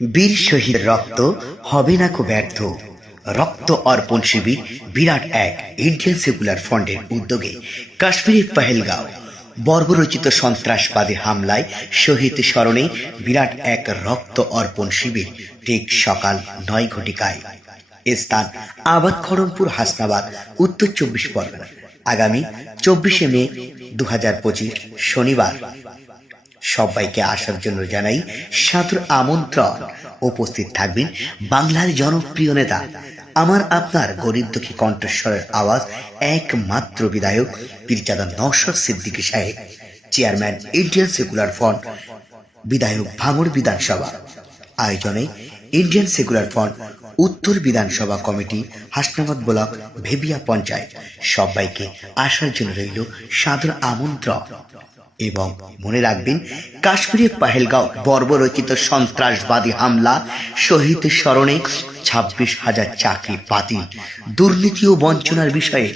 বীর শহীদ রক্ত হবে না কো ব্যর্থ। রক্ত অর্পণ শিবির বিরাট এক ইন্ডিয়ান সেকুলার ফ্রন্টের উদ্যোগে কাশ্মীরের পহেলগাঁও। বর্বরচিত সন্ত্রাসবাদী হামলায় শহীদ স্মরণে বিরাট এক রক্ত অর্পণ শিবির ঠিক সকাল নয় ঘটিকায়। স্থান আবাদ খড়মপুর হাসনাবাদ, উত্তর চব্বিশ পরগনা। আগামী চব্বিশে মে দু হাজার পঁচিশ শনিবার। সবাইকে আসার জন্য জানাই সাদর আমন্ত্রণ। উপস্থিত থাকবেন বাংলার জনপ্রিয় নেতা। আমার আপনার গরিব দুঃখী কণ্ঠস্বরের আওয়াজ একমাত্র বিধায়ক পীরজাদা নওশাদ সিদ্দিকী সাহেব, চেয়ারম্যান ইন্ডিয়ান সেকুলার ফ্রন্ট, বিধায়ক ভাঙড় বিধানসভা। আয়োজনে ইন্ডিয়ান সেকুলার ফ্রন্ট, উত্তর বিধানসভা কমিটি, হাসনাবাদ ব্লক, ভেবিয়া পঞ্চায়েত। সবাইকে আসার জন্য রইল সাদর আমন্ত্রণ। এবং মনে রাখবেন, কাশ্মীরের পাহেলগাঁও বর্বরচিত সন্ত্রাসবাদী হামলা, শহীদ স্মরণে ছাব্বিশ হাজার চাকরি বাতিল, দুর্নীতি ও বঞ্চনার বিষয়ে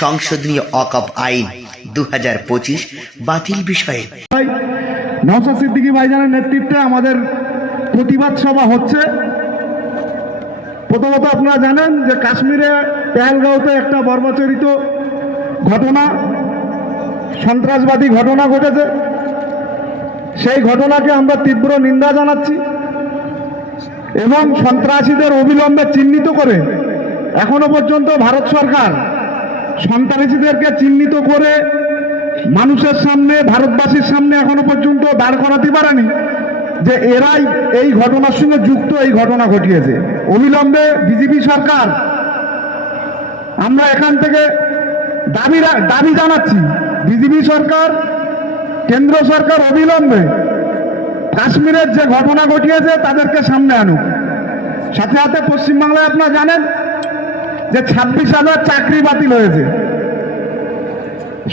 সংশোধনীয় অকপ আইন দু হাজার পঁচিশ বাতিল বিষয়ে। ভাই, নওশাদ সিদ্দিকী ভাইজানের নেতৃত্বে আমাদের প্রতিবাদ সভা হচ্ছে। প্রথমত আপনারা জানেন যে কাশ্মীরে পেহেলগাঁওতে একটা বর্বচরিত ঘটনা। সন্ত্রাসবাদী ঘটনা ঘটেছে। সেই ঘটনাকে আমরা তীব্র নিন্দা জানাচ্ছি এবং সন্ত্রাসীদের অবিলম্বে চিহ্নিত করে এখনও পর্যন্ত ভারত সরকার সন্ত্রাসীদেরকে চিহ্নিত করে মানুষের সামনে, ভারতবাসীর সামনে এখনও পর্যন্ত দাঁড় করাতে পারেনি যে এরাই এই ঘটনার সঙ্গে যুক্ত এই ঘটনা ঘটিয়েছে। অবিলম্বে বিজেপি সরকার আমরা এখান থেকে দাবি দাবি জানাচ্ছি বিজেপি সরকার, কেন্দ্র সরকার অবিলম্বে কাশ্মীরের যে ঘটনা ঘটিয়েছে তাদেরকে সামনে আনুক। সাথে সাথে পশ্চিমবাংলায় আপনারা জানেন যে ছাব্বিশ হাজার চাকরি বাতিল হয়েছে।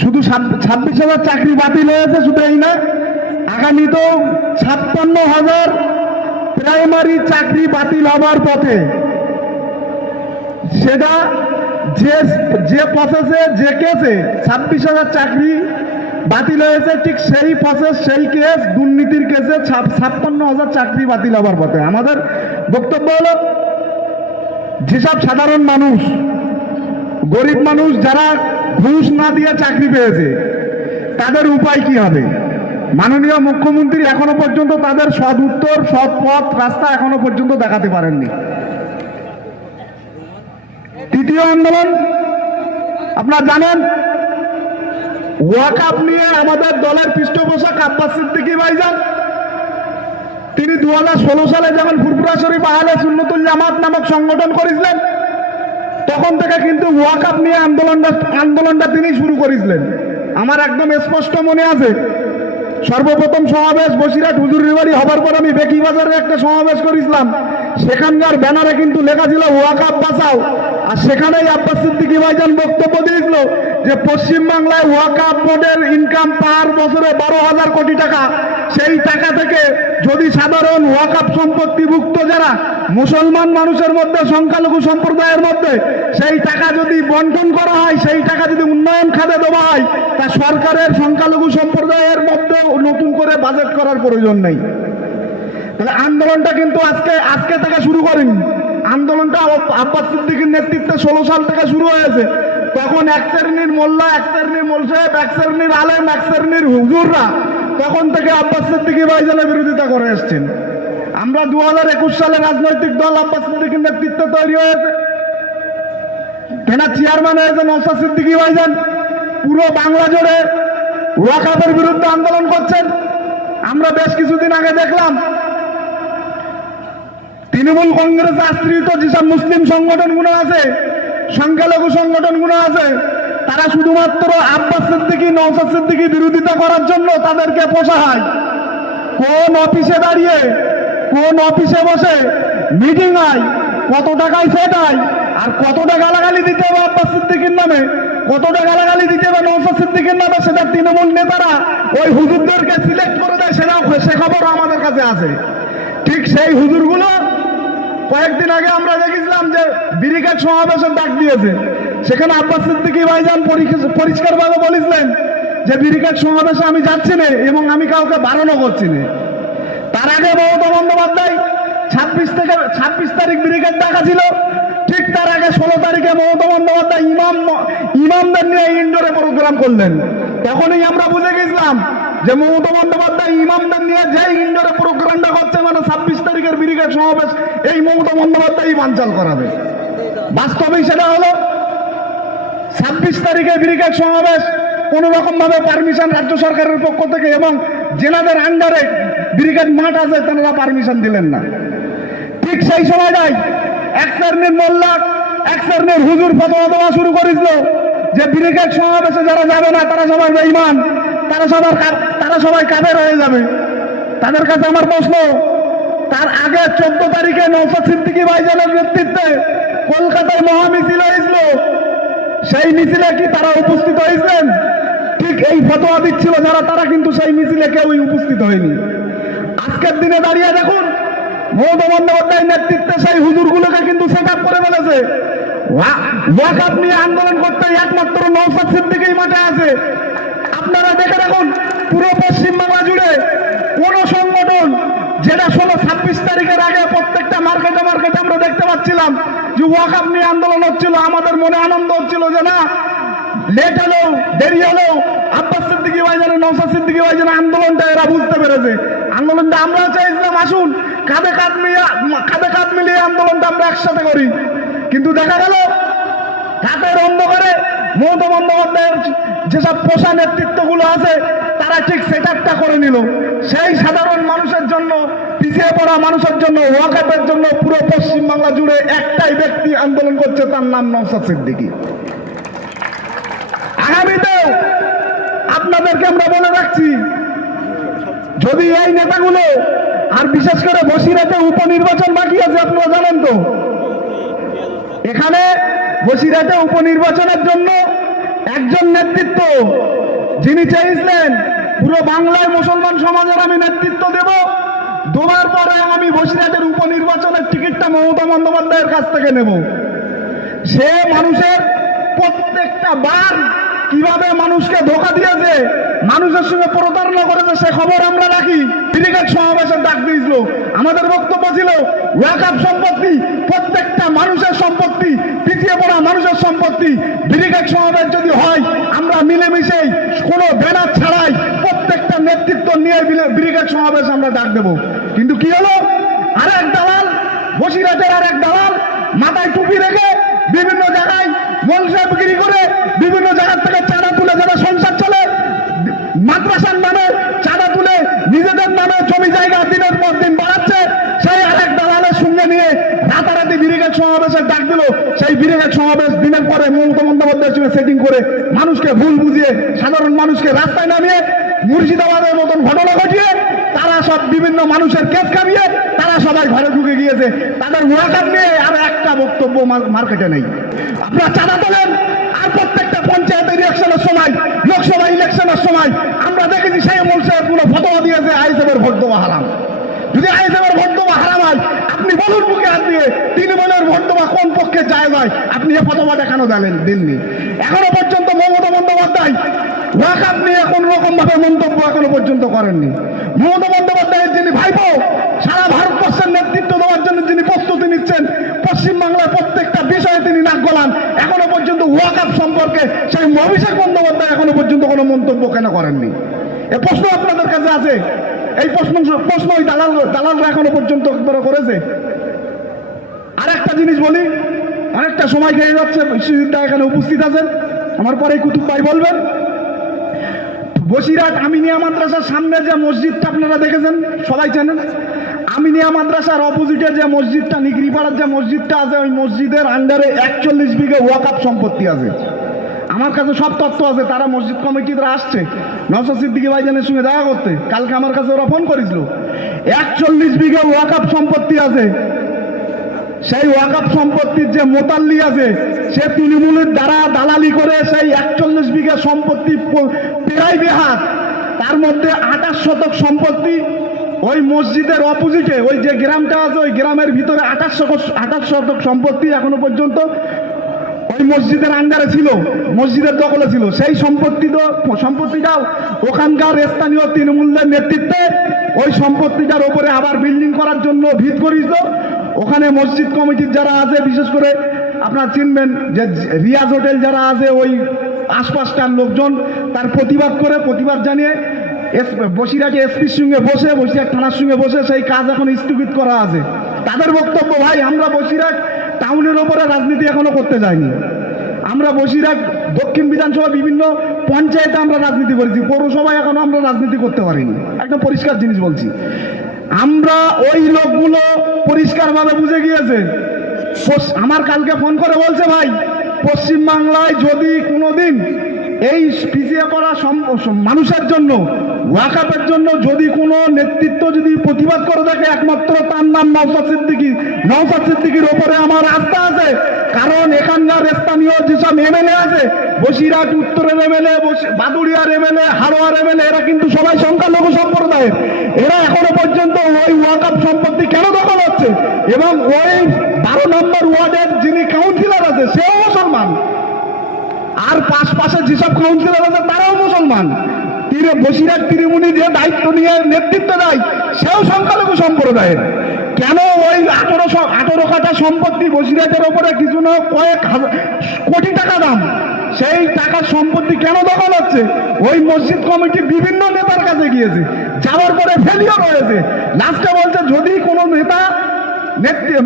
শুধু ছাব্বিশ হাজার চাকরি বাতিল হয়েছে শুধু এই না আগামী তো ছাপ্পান্ন হাজার প্রাইমারি চাকরি বাতিল হবার পথে সেটা যে যে প্রসেসে যে কেসে ছাব্বিশ হাজার চাকরি বাতিল হয়েছে, ঠিক সেই প্রসেস সেই কেস দুর্নীতির কেসে ছাপ- ছাপ্পান্ন হাজার চাকরি বাতিল হবার পথে। আমাদের বক্তব্য হলো, যেসব সাধারণ মানুষ, গরিব মানুষ যারা ঘুষ না দিয়ে চাকরি পেয়েছে, তাদের উপায় কি হবে? মাননীয় মুখ্যমন্ত্রী এখনও পর্যন্ত তাদের সদ উত্তর, সৎ পথ, রাস্তা এখনও পর্যন্ত দেখাতে পারেননি। তৃতীয় আন্দোলন, আপনারা জানেন ওয়াকাপ নিয়ে আমাদের দলের পৃষ্ঠপোষক আব্বাস সিদ্দিকী ভাইজান, তিনি দু হাজার ষোলো সালে যখন ফুরফুরা শরীফ আহলে সুন্নতুল জামাত নামক সংগঠন করেছিলেন, তখন থেকে কিন্তু ওয়াকাপ নিয়ে আন্দোলনটা আন্দোলনটা তিনি শুরু করেছিলেন। আমার একদম স্পষ্ট মনে আছে, সর্বপ্রথম সমাবেশ বসিরহাট হুজুরের বাড়ি হবার পর আমি বেকি বাজারে একটা সমাবেশ করেছিলাম। সেখানকার ব্যানারে কিন্তু লেখা ছিল ওয়াকাপ বাঁচাও। আর সেখানেই আব্বাস সিদ্দিকী ভাইজান বক্তব্য দিয়েছিল যে পশ্চিমবাংলায় ওয়াকাপ বোর্ডের ইনকাম পার বছরে বারো হাজার কোটি টাকা। সেই টাকা থেকে যদি সাধারণ ওয়াকাপ সম্পত্তিভুক্ত যারা মুসলমান মানুষের মধ্যে, সংখ্যালঘু সম্প্রদায়ের মধ্যে সেই টাকা যদি বন্টন করা হয়, সেই টাকা যদি উন্নয়ন খাতে দেওয়া হয়, তা সরকারের সংখ্যালঘু সম্প্রদায়ের মধ্যে নতুন করে বাজেট করার প্রয়োজন নেই। তাহলে আন্দোলনটা কিন্তু আজকে আজকে থেকে শুরু করেনি। আন্দোলনটা আব- আব্বাস সিদ্দিকীর নেতৃত্বে ষোলো সাল থেকে শুরু হয়েছে। তখন এক শ্রেণির মোল্লা, এক শ্রেণির মোল সাহেব, এক শ্রেণির আলেম, এক শ্রেণির হুজুররা তখন থেকে আব্বাস সিদ্দিকী ভাইজানের বিরোধিতা করে এসছেন। আমরা দু হাজার একুশ সালে রাজনৈতিক দল আব্বাস সিদ্দিকীর নেতৃত্বে তৈরি হয়েছে। তেনার চেয়ারম্যান হয়েছে নৌসাদ সিদ্দিকী ভাইজান। পুরো বাংলা জুড়ে ওয়াকাপের বিরুদ্ধে আন্দোলন করছেন। আমরা বেশ কিছুদিন আগে দেখলাম তৃণমূল কংগ্রেস আশ্রিত যেসব মুসলিম সংগঠনগুলো আছে, সংখ্যালঘু সংগঠনগুলো আছে, তারা শুধুমাত্র আব্বাস সিদ্দিকী নৌসাদ সিদ্দিকী বিরোধিতা করার জন্য তাদেরকে পোষা হয়। কোন অফিসে দাঁড়িয়ে, কোন অফিসে বসে মিটিং হয়, কত টাকায় সেট হয়, আর কতটা গালাগালি দিতে হবে আব্বাস সিদ্দিকীর নামে কতটা গালাগালি দিতে হবে নৌসাদ সিদ্দিকীর নামে, সেটা তৃণমূল নেতারা ওই হুজুরদেরকে সিলেক্ট করে দেয়, সেটাও সে খবর আমাদের কাছে আছে। ঠিক সেই হুজুরগুলো কয়েকদিন আগে আমরা দেখেছিলাম যে ব্রিগেড সমাবেশের ডাক দিয়েছে। সেখানে আব্বাস সিদ্দিকী ভাইজান পরিষ্কার ভাবে বলেছিলেন যে ব্রিগেড সমাবেশে আমি যাচ্ছি না এবং আমি কাউকে বারণও করছি না। তার আগে মমতা বন্দ্যোপাধ্যায় ছাব্বিশ থেকে ছাব্বিশ তারিখ ব্রিগেড ডাকা ছিল। ঠিক তার আগে ষোলো তারিখে মমতা বন্দ্যোপাধ্যায় ইমাম ইমামদের নিয়ে ইন্ডোরে প্রোগ্রাম করলেন। তখনই আমরা বুঝে গেছিলাম যে মমতা বন্দ্যোপাধ্যায় ইমামদের নিয়ে যে ইন্ডোরে প্রোগ্রামটা করছে মানে ছাব্বিশ তারিখের ব্রিগেড সমাবেশ, এই মমতা বন্দ্যোপাধ্যায় বানচাল করাবে। বাস্তবেই সেটা হলো, ছাব্বিশ তারিখে ব্রিগেড সমাবেশ কোন রকম ভাবে পারমিশন রাজ্য সরকারের পক্ষ থেকে এবং জেনাদের আন্ডারে ব্রিগেড মাঠ আছে, তারা পারমিশন দিলেন না। ঠিক সেই সময়টাই এক শ্রেণির মোল্লা, এক শ্রেণির হুজুর ফতোয়া দেওয়া শুরু করেছিল যে ব্রিগেড সমাবেশে যারা যাবে না, তারা সবাই বেঈমান। তারা সবার তারা সবাই কাবের হয়ে যাবে। তাদের কাছে আমার প্রশ্ন, তার আগে চোদ্দ তারিখে নৌসাদ সিদ্দিকী ভাইজানের নেতৃত্বে কলকাতার মহামিছিল হয়েছিল। সেই মিছিলে কি তারা উপস্থিত হয়েছিলেন? ঠিক এই ফতোয়া দিচ্ছিল যারা, তারা কিন্তু সেই মিছিলে কেউই উপস্থিত হয়নি। আজকের দিনে দাঁড়িয়ে দেখুন, মমতা বন্দ্যোপাধ্যায়ের নেতৃত্বে সেই হুজুরগুলোকে কিন্তু সেট আপ করে ফেলেছে। ওয়াকাপ নিয়ে আন্দোলন করতে একমাত্র নৌসাদ সিদ্দিকই মাঠে আছে। আপনারা দেখে দেখুন, পুরো পশ্চিমবাংলা জুড়ে কোন সংগঠন যেটা ষোলো, ছাব্বিশ তারিখের আগে প্রত্যেকটা মার্কেটে মার্কেটে আমরা দেখতে পাচ্ছিলাম যে ওয়াকাপ নিয়ে আন্দোলন হচ্ছিল, আমাদের মনে আনন্দ হচ্ছিল যে না, লেট হলেও, দেরি হলেও আব্বাস সিদ্দিকি ভাইজানের নৌসাদ সিদ্দিকি ভাইজানের আন্দোলনটা এরা বুঝতে পেরেছে। আন্দোলনটা আমরা চাইছিলাম, আসুন, কাঁধে কাঁধ মিলিয়ে, কাঁধে কাঁধ মিলিয়ে আন্দোলনটা আমরা একসাথে করি। কিন্তু দেখা গেল রাতের অন্ধকারে মমতা বন্দ্যোপাধ্যায়ের যেসব পোষা নেতৃত্বগুলো আছে, তারা ঠিক সেট করে নিল। সেই সাধারণ মানুষের জন্য, পিছিয়ে পড়া মানুষের জন্য, ওয়াকাপের জন্য পুরো পশ্চিমবাংলা জুড়ে একটাই ব্যক্তি আন্দোলন করছে, তার নাম নওসাদ সিদ্দিকী। আগামীতেও আপনাদেরকে আমরা বলে রাখছি, যদি এই নেতাগুলো, আর বিশেষ করে বসিরাতে উপনির্বাচন বাকি আছে, আপনারা জানেন তো। এখানে বসিরহাটে উপনির্বাচনের জন্য একজন নেতৃত্ব, যিনি চেয়েছিলেন, পুরো বাংলায় মুসলমান সমাজের আমি নেতৃত্ব দেব। দুবার পরে আমি বসিরহাটের উপনির্বাচনের টিকিটটা মমতা বন্দ্যোপাধ্যায়ের কাছ থেকে নেব। সে মানুষের প্রত্যেকটা বার কীভাবে মানুষকে ধোকা দিয়েছে, মানুষের সঙ্গে প্রতারণা করেছে, সে খবর আমরা রাখি। ব্রিগেড সমাবেশের ডাক দিয়েছিল। আমাদের বক্তব্য ছিল ওয়াকাপ সম্পত্তি প্রত্যেকটা মানুষের সম্পত্তি মানুষের সম্পত্তি ব্রিগেড সমাবেশ যদি হয়, আমরা মিলেমিশে কোনো ব্যানার ছাড়াই প্রত্যেকটা নেতৃত্ব নিয়ে ব্রিগেড সমাবেশ আমরা ডাক দেবো। কিন্তু কি হলো? আর এক দালাল আর এক দালাল মাথায় টুপি রেখে বিভিন্ন জায়গায় মনসাবগিরি করে বিভিন্ন জায়গার থেকে চাঁদা তুলে যারা সংসার চলে মাদ্রাসার নামে চাঁদা তুলে নিজেদের নামে জমি জায়গা দিনের পর দিন বাড়াচ্ছে সেই আরেক দালালের সঙ্গে নিয়ে রাতারাতি ডাক দিল, সেই ব্রিগেড সমাবেশ দিনের পরে মমতা বন্দ্যোপাধ্যায়ের সঙ্গে সেটিং করে মানুষকে ভুল বুঝিয়ে, সাধারণ মানুষকে রাস্তায় নামিয়ে, মুর্শিদাবাদের মতন ঘটনা ঘটিয়ে, তারা সব বিভিন্ন মানুষের কেস কামিয়ে তারা সবাই ঘরে ঢুকে গিয়েছে। তাদের ওয়াকার নিয়ে আর একটা বক্তব্য মার্কেটে নেই। আপনারা চাঁদা তোলেন, আর প্রত্যেকটা পঞ্চায়েতের ইলেকশনের সময়, লোকসভা ইলেকশনের সময়, আমরা দেখেছি সেই মূল সাহেব কোনো ফতোয়া দিয়েছে আইসেবের ভোট দেওয়া হারাম। যদি ভোট দেওয়া হারাম হয়, আপনি বলুন মুখে হাত দিয়ে, তৃণমূলের ভোট দেওয়া কোন পক্ষে যায় যায় আপনি এ ফতোয়াটা কেন দেন দেননি এখনও পর্যন্ত মমতা বন্দ্যোপাধ্যায় ওয়াকাপ নিয়ে কোন রকম ভাবে মন্তব্য এখনও পর্যন্ত করেননি। মমতা বন্দ্যোপাধ্যায়ের যিনি ভাইপো, সারা ভারতবর্ষের নেতৃত্ব দেওয়ার জন্য যিনি প্রস্তুতি নিচ্ছেন পশ্চিমবাংলার প্রত্যেকটা বিষয়ে তিনি নাক গলান। এখনও পর্যন্ত ওয়াকাপ সম্পর্কে সেই অভিষেক বন্দ্যোপাধ্যায় এখনও পর্যন্ত কোনো মন্তব্য কেন করেননি? এ প্রশ্ন আপনাদের কাছে আছে? এই প্রশ্ন প্রশ্ন ওই দালাল দালালরা এখনও পর্যন্ত একবারও করেছে। আর একটা জিনিস বলি অনেকটা সময় খেয়ে যাচ্ছে শিশুদা এখানে উপস্থিত আছেন। আমার পরে কুতুব ভাই বলবেন, বসিরহাট আমিনিয়া মাদ্রাসার সামনে যে মসজিদটা আপনারা দেখেছেন, সবাই জানেন আমিনিয়া মাদ্রাসার অপোজিটে যে মসজিদটা, নিগরিপাড়ার যে মসজিদটা আছে, ওই মসজিদের আন্ডারে একচল্লিশ বিঘে ওয়াকাপ সম্পত্তি আছে। আমার কাছে সব তথ্য আছে, তারা মসজিদ কমিটিরা আসছে। নওসাদ সিদ্দিকি ভাইজানের সঙ্গে দেখা করতে। কালকে আমার কাছে ওরা ফোন করেছিল। একচল্লিশ বিঘে ওয়াকাপ সম্পত্তি আছে। সেই ওয়াকাপ সম্পত্তির যে মোতাল্লি আছে, সে তৃণমূলের দ্বারা দালালি করে সেই একচল্লিশ বিঘা সম্পত্তি প- পেরাই বেহাত। তার মধ্যে আঠাশ শতক সম্পত্তি ওই মসজিদের অপোজিটে ওই যে গ্রামটা আছে, ওই গ্রামের ভিতরে আঠাশ শতক আঠাশ শতক সম্পত্তি এখনও পর্যন্ত ওই মসজিদের আন্ডারে ছিল, মসজিদের দখলে ছিল। সেই সম্পত্তি তো সম্পত্তিটাও ওখানকার স্থানীয় তৃণমূলের নেতৃত্বে ওই সম্পত্তিটার ওপরে আবার বিল্ডিং করার জন্য ভিত করেছিল ওখানে মসজিদ কমিটির যারা আছে, বিশেষ করে আপনার চিনবেন যে রিয়াজ হোটেল যারা আছে, ওই আশপাশটার লোকজন, তার প্রতিবাদ করে প্রতিবাদ জানিয়ে এস বসিরহাটে এসপির সঙ্গে বসে, বসিরহাট থানার সঙ্গে বসে সেই কাজ এখন স্থগিত করা আছে। তাদের বক্তব্য, ভাই, আমরা বসিরহাট টাউনের ওপরে রাজনীতি এখনও করতে যায়নি। আমরা বসিরহাট, দক্ষিণ বিধানসভা বিভিন্ন পঞ্চায়েতে আমরা রাজনীতি করেছি, পৌরসভায় এখনও আমরা রাজনীতি করতে পারিনি। একটা পরিষ্কার জিনিস বলছি। আমরা ওই লোকগুলো পরিষ্কারভাবে বুঝে গিয়েছে। আমার কালকে ফোন করে বলছে, ভাই, পশ্চিমবাংলায় যদি কোনোদিন এই পিছিয়ে পড়া মানুষের জন্য, ওয়াকাপের জন্য যদি কোনো নেতৃত্ব যদি প্রতিবাদ করে থাকে একমাত্র তার নাম নওসাদ সিদ্দিকি। নওসাদ সিদ্দিকির ওপরে আমার আস্থা আছে। কারণ এখানকার স্থানীয় যেসব এমএলএ আছে, বসিরহাট উত্তরের এমএলএ বাদুড়িয়ার এমএলএ, হারোয়ার এমএলএ, এরা কিন্তু সবাই সংখ্যালঘু সম্প্রদায়ের। এরা এখনও পর্যন্ত ওই ওয়াকাপ সম্পত্তি কেন দখল হচ্ছে? এবং ওই বারো নম্বর ওয়ার্ডের যিনি কাউন্সিলর আছে, সেও মুসলমান। আর পাশ পাশে যেসব কাউন্সিলর আছে, তারাও মুসলমান। তীরে বসিরহাট ত্রিমুনি যে দায়িত্ব নিয়ে নেতৃত্ব দেয়, সেও সংখ্যালঘু সম্প্রদায়ের। কেন ওই আঠারোশো আঠারো কাটা সম্পত্তি বসিরহাটের ওপরে কিছু না কয়েক কোটি টাকা দাম। সেই টাকার সম্পত্তি কেন দখল হচ্ছে? ওই মসজিদ কমিটি বিভিন্ন নেতার কাছে গিয়েছে। যাওয়ার পরে ফেলিও রয়েছে লাস্টে বলছে, যদি কোনো নেতৃ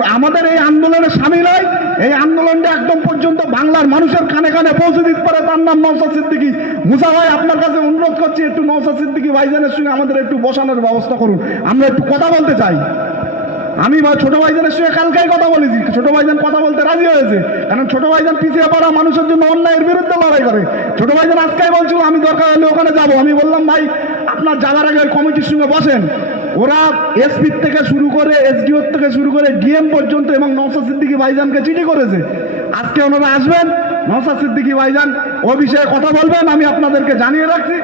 আমাদের এই আন্দোলনে সামিল হয়। এই আন্দোলনটা একদম পর্যন্ত বাংলার মানুষের কানে কানে পৌঁছে দিতে পারে। তার নাম নওসাদ সিদ্দিকী। মুসা ভাই, আপনার কাছে অনুরোধ করছি, একটু নওসাদ সিদ্দিকী ভাইজানের সঙ্গে আমাদের একটু বসানোর ব্যবস্থা করুন। আমরা একটু কথা বলতে চাই। আমি বা ছোট ভাইজানের সঙ্গে কালকেই কথা বলেছি। ছোট ভাইজান কথা বলতে রাজি হয়েছে। কারণ ছোট ভাইজান পিছিয়ে পড়া মানুষের জন্য অন্যায়ের বিরুদ্ধে লড়াই করে। ছোট ভাইজান আজকেই বলছিল, আমি দরকার হলে ওখানে যাব। আমি বললাম, ভাই, আপনার যাওয়ার আগে কমিটির সঙ্গে বসেন। ওরা এসপি থেকে শুরু করে এসডিও থেকে শুরু করে ডিএম পর্যন্ত এবং নওসাদ সিদ্দিকী ভাইজানকে চিঠি করেছে। আজকে ওনারা আসবেন নওসাদ সিদ্দিকি ভাইজান ও বিষয়ে কথা বলবেন, আমি আপনাদেরকে জানিয়ে রাখছি।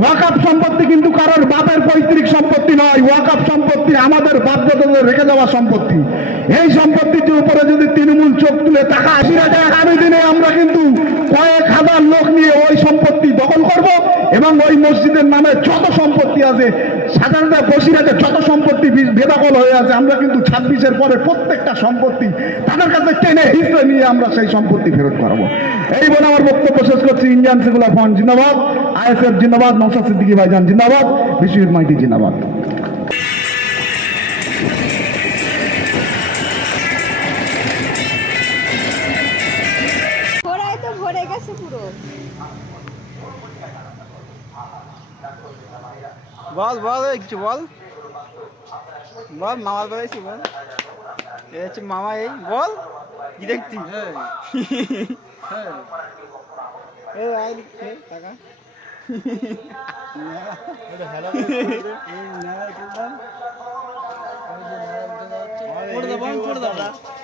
ওয়াকাপ সম্পত্তি কিন্তু কারোর বাপের পৈতৃক সম্পত্তি নয় ওয়াকাপ সম্পত্তি আমাদের বাপদাদাদের রেখে যাওয়া সম্পত্তি। এই সম্পত্তিটির উপরে যদি তৃণমূল চোখ তুলে টাকা আশি হাজার আগামী দিনে আমরা কিন্তু কয়েক হাজার লোক নিয়ে ওই সম্পত্তি দখল করব এবং ওই মসজিদের নামে যত সম্পত্তি আছে, সাধারণত বসিরাতে যত সম্পত্তি বেদখল হয়ে আছে, আমরা কিন্তু ছাব্বিশের পরে প্রত্যেকটা সম্পত্তি তাদের কাছে টেনে হিসেবে নিয়ে আমরা সেই সম্পত্তি ফেরত করাবো। এই বলে আমার বক্তব্য শেষ করছি। ইন্ডিয়ান সেকুলার ফ্রন্ট জিন্দাবাদ, আইএসএফ জিন্দাবাদ নৌসাদ সিদ্দিকী ভাইজান জিন্দাবাদ, বিশ্বজিৎ মাইতি জিন্দাবাদ। বল বল কিছু বল। বল মামার বাড়ি এসে বল। এ হচ্ছে মামা এই বল। কি দেখছি